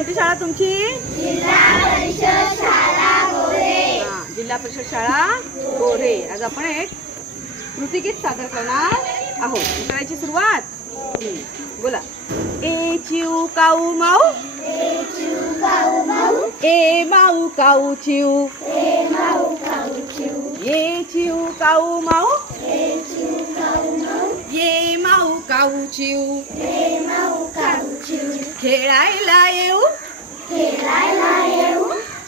कोणती शाळा तुमची? जिल्हा परिषद शाळा गोरे आज आपण एक कृतिगीत सादर करणार आहोत. करायची सुरुवात? बोला. ए चिऊ काऊ माऊ? ए माऊ काऊ चिऊ? ये चिऊ काऊ माऊ? ये माऊ काऊ चिऊ? खेळायला येऊ.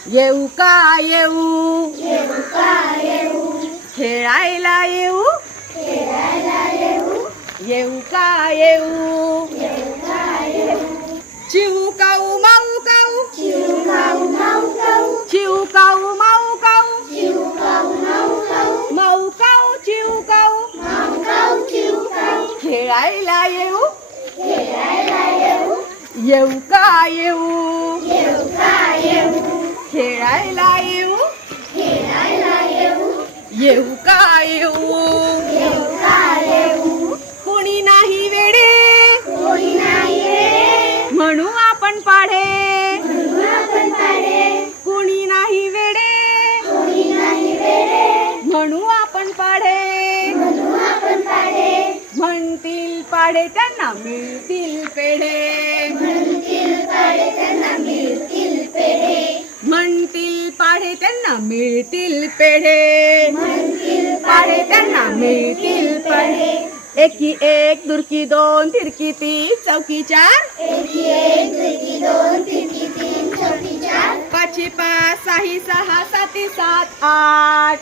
येऊ. का येऊ? खेळायला येऊ. येऊ. का येऊ? काऊ माऊ येऊ का येऊ? खेळायला येऊ? येऊ का येऊ? म्हणतील पाढे त्यांना मिळतील पेढे. म्हणतील पाढे त्यांना मिळतील पेढे. पाढे त्यांना मिळतील पेढे. एकी एक दुरकी दोन तिरकी तीन चौकी चार. पाचशे पाच सहा सहा साती सात आठ.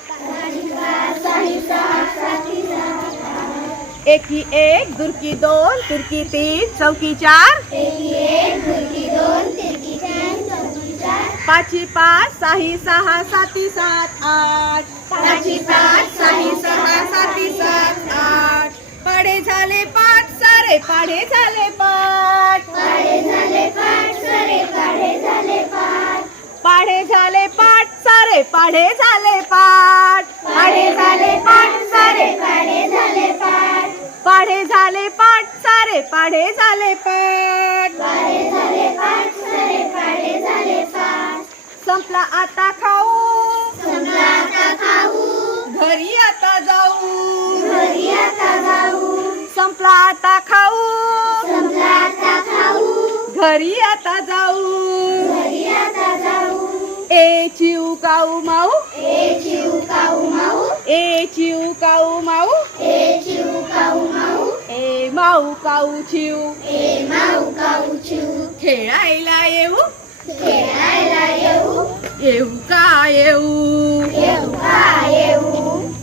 एकी एक दुरकी दोन तिरकी तीन चौकी चार. पाचशे पाच सहा सहा साती सात आठ. पाचशे पाच सहा सहा साती सात आठ. पाडे झाले पाठ सारे पाडे झाले पाठ. पाढे झाले पाठ सारे पाढे झाले पाठ. पाढे झाले पाठ सारे पाढे झाले पाठ. पाढे झाले पाठ सारे पाढे झाले पाठ. संपला आता खाऊ. घरी आता जाऊ. संपला आता खाऊ. घरी आता जाऊ. ए चिऊ काऊ माऊ. ए चिऊ काऊ माऊ. ए माऊ. काऊ चिऊ खेळायला येऊ येऊ का येऊ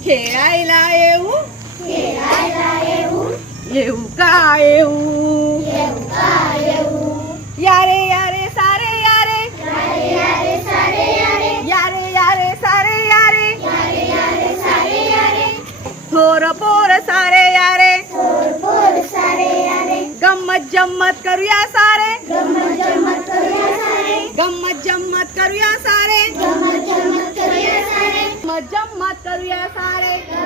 खेळायला येऊ येऊ का येऊ यारे यारे सारे जम्मत करूया सारे. गम्मत जम्मत करूया सारे. गम्मत जम्मत करूया सारे.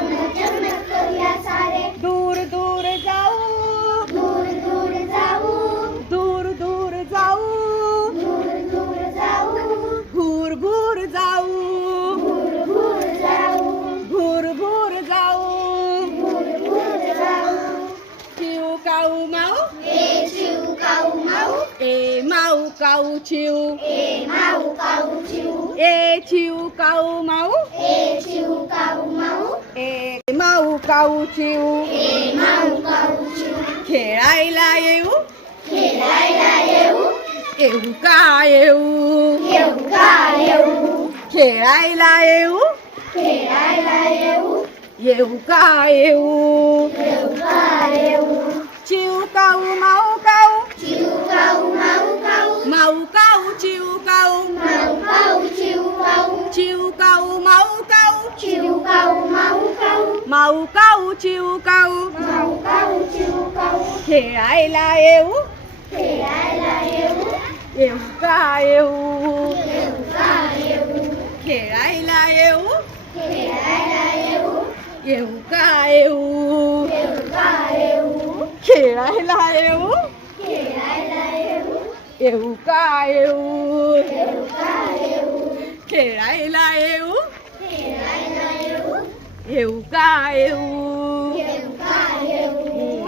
माऊ काऊ चिऊ ए चिऊ काऊ माऊ ए माऊ काऊ चिऊ खेळायला येऊ येऊ का येऊ खेळायला येऊ येऊ का येऊ चिऊ màu câu chiều câu màu câu chiều câu thì ai là yêu? Thì ai là yêu? Yêu ca yêu. Yêu ca yêu. Thì ai là yêu? Thì ai là yêu? Yêu ca yêu. Yêu ca yêu. Thì ai là yêu? Thì ai là yêu? Yêu ca yêu. Yêu ca yêu. Thì ai là yêu? Thì ai là yêu? येऊ का येऊ?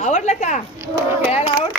आवडलं का? खेळायला आवडतं